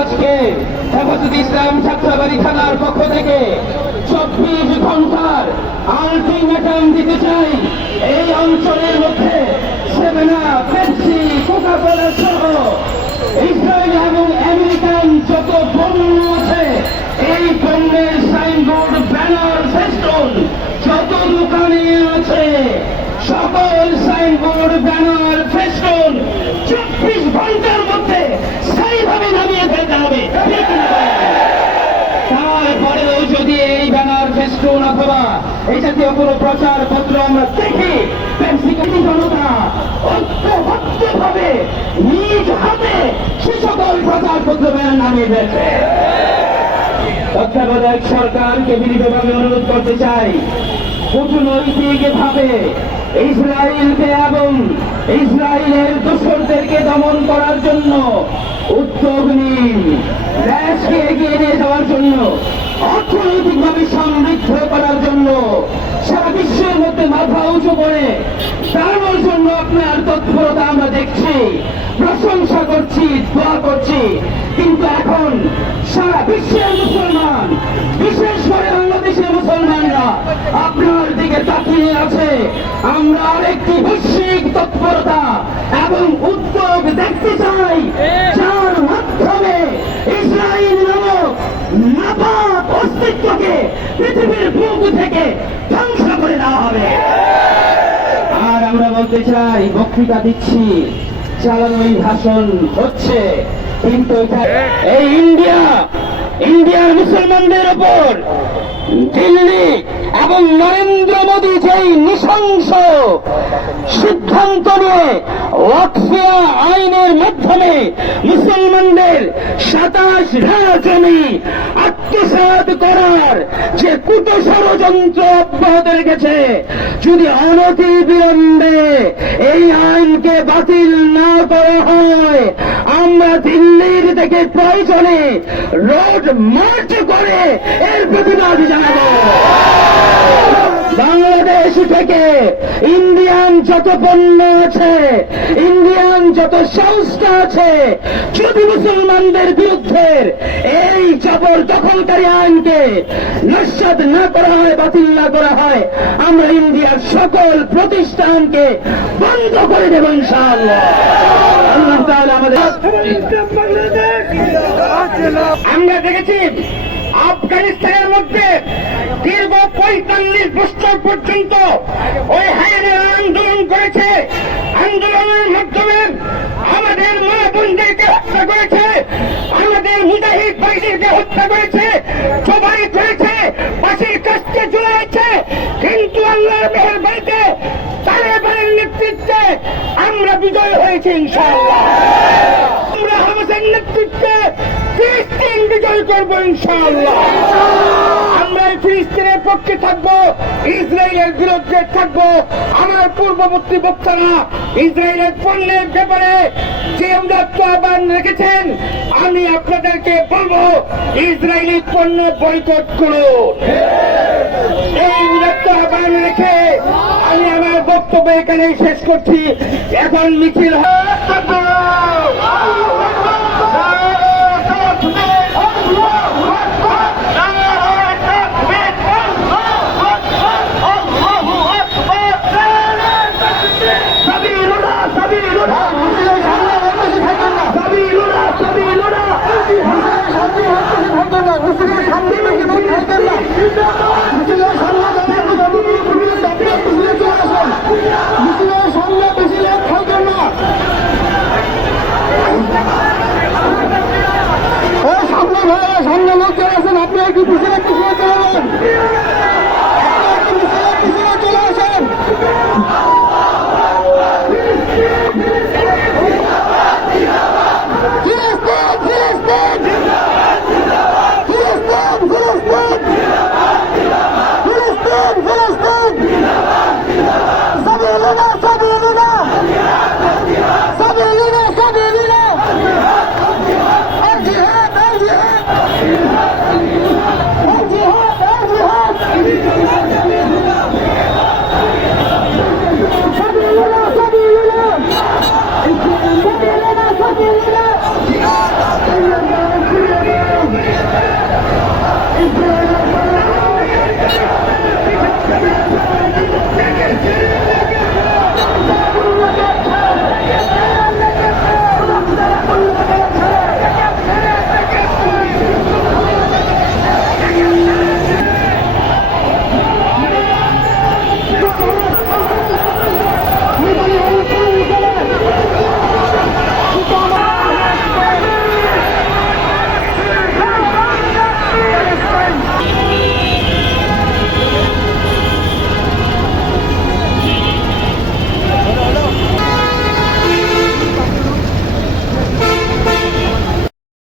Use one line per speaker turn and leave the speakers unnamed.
আজকে হেফাজত ইসলাম ছাত্রাবাড়ি থানার পক্ষ থেকে চব্বিশ ঘণ্টার আলটিমেটাম দিতে চাই। এই অঞ্চলের মধ্যে সেভেনা, পেপসি কোকা কোলা সহ ইসরায়েল এবং আমেরিকান যত পণ্য আছে, এই পণ্যের সাইনবোর্ড ব্যানার ফেস্টুন যত দোকানে আছে সকল সাইনবোর্ড, ব্যানার, ফেস্টুন চব্বিশ ঘণ্টার মধ্যে সেইভাবে নামিয়ে ফেলতে হবে। তারপরেও যদি এই ব্যানার, ফেস্টুন অথবা এই জাতীয় কোনো প্রচার পত্র আমরা দেখি জনতা ঐক্যবদ্ধভাবে নিজ হাতে সে সকল প্রচার পত্র ব্যানার নামিয়ে ফেলছে। তত্ত্বাবধায়ক সরকারকে বিনীতভাবে অনুরোধ করতে চাই। কূটনৈতিক ভাবে ইসরায়েলকে এবং ইসরায়েলের দোসরদেরকে দমন করার জন্য উদ্যোগ নিন। দেশকে এগিয়ে নিয়ে যাওয়ার জন্য, অর্থনৈতিকভাবে সমৃদ্ধ করার জন্য, সারা বিশ্বের মধ্যে মাথা উঁচু করে দাঁড়ানোর জন্য আপনার তৎপরতা আমরা দেখছি, প্রশংসা করছি, দোয়া করছি। কিন্তু এখন সারা বিশ্বের মুসলমান, বিশেষ করে বাংলাদেশের মুসলমানরা আপনার দিকে তাকিয়ে আছে। আমরা আরেকটি বৈশ্বিক তৎপরতা এবং উদ্যোগ দেখতে চাই, যার মাধ্যমে ইসরায়েল নামক নাপাক অস্তিত্বকে পৃথিবীর বুক থেকে ধ্বংস করে দেওয়া হবে। আর আমরা বলতে চাই, বক্তৃতা দিচ্ছি, চালানোই ভাষণ হচ্ছে। কিন্তু এই ইন্ডিয়া, ইন্ডিয়ার মুসলমানদের ওপর দিল্লি এবং নরেন্দ্র মোদী যেই নৃশংস সিদ্ধান্ত নিয়ে ওয়াকফিয়া আইনের মাধ্যমে মুসলমানদের সাতাশ ধারা জমি আত্মসাৎ করার যে কুট ষড়যন্ত্র অব্যাহত রেখেছে, যদি অনতি বিলম্বে এই আইনকে বাতিল না করা হয়। আমরা দিল্লির থেকে প্রয়োজনে রোড মার্চ করে এর প্রতিবাদ জানাব বাংলাদেশ থেকে ইন্ডিয়ান যত পণ্য আছে ইন্ডিয়ান যত সংস্থা আছে যদি মুসলমানদের বিরুদ্ধে এই জবর দখলকারী আইনকে নস্বাদ না করা হয় বাতিল না করা হয় আমরা ইন্ডিয়ার সকল প্রতিষ্ঠানকে বন্ধ করে দেব ইনশাআল্লাহ। আল্লাহ তাআলা আমাদের আমরা দেখেছি আফগানিস্তানের মধ্যে দীর্ঘ পঁয়তাল্লিশ বছর পর্যন্ত ওই হায়ানের আন্দোলন করেছে। আন্দোলনের মাধ্যমে আমাদের মা বোনদেরকে হত্যা করেছে, আমাদের মুজাহিদ ভাইদেরকে হত্যা করেছে, জবাই করেছে পাশের কাছে চলে গেছে কিন্তু আল্লাহর মেহের বাড়িতে তালেবানের নেতৃত্বে আমরা বিজয় হয়েছে ইনশাআল্লাহ। আমরা হামাসের নেতৃত্বে বিজয় করব ইনশাআল্লাহ। আমরা ফিলিস্তিনের পক্ষে থাকব, ইসরায়েলের বিরুদ্ধে থাকব। আমার পূর্ববর্তী বক্তারা ইসরায়েলের পণ্যের ব্যাপারে যে উদাত্ত আহ্বান রেখেছেন, আমি আপনাদেরকে বলব, ইসরায়েলি পণ্য বয়কট করুন। এই উদাত্ত আহ্বান রেখে আমি আমার বক্তব্য এখানেই শেষ করছি। এখন মিছিল হয়। Filistin! Zindan! Israel!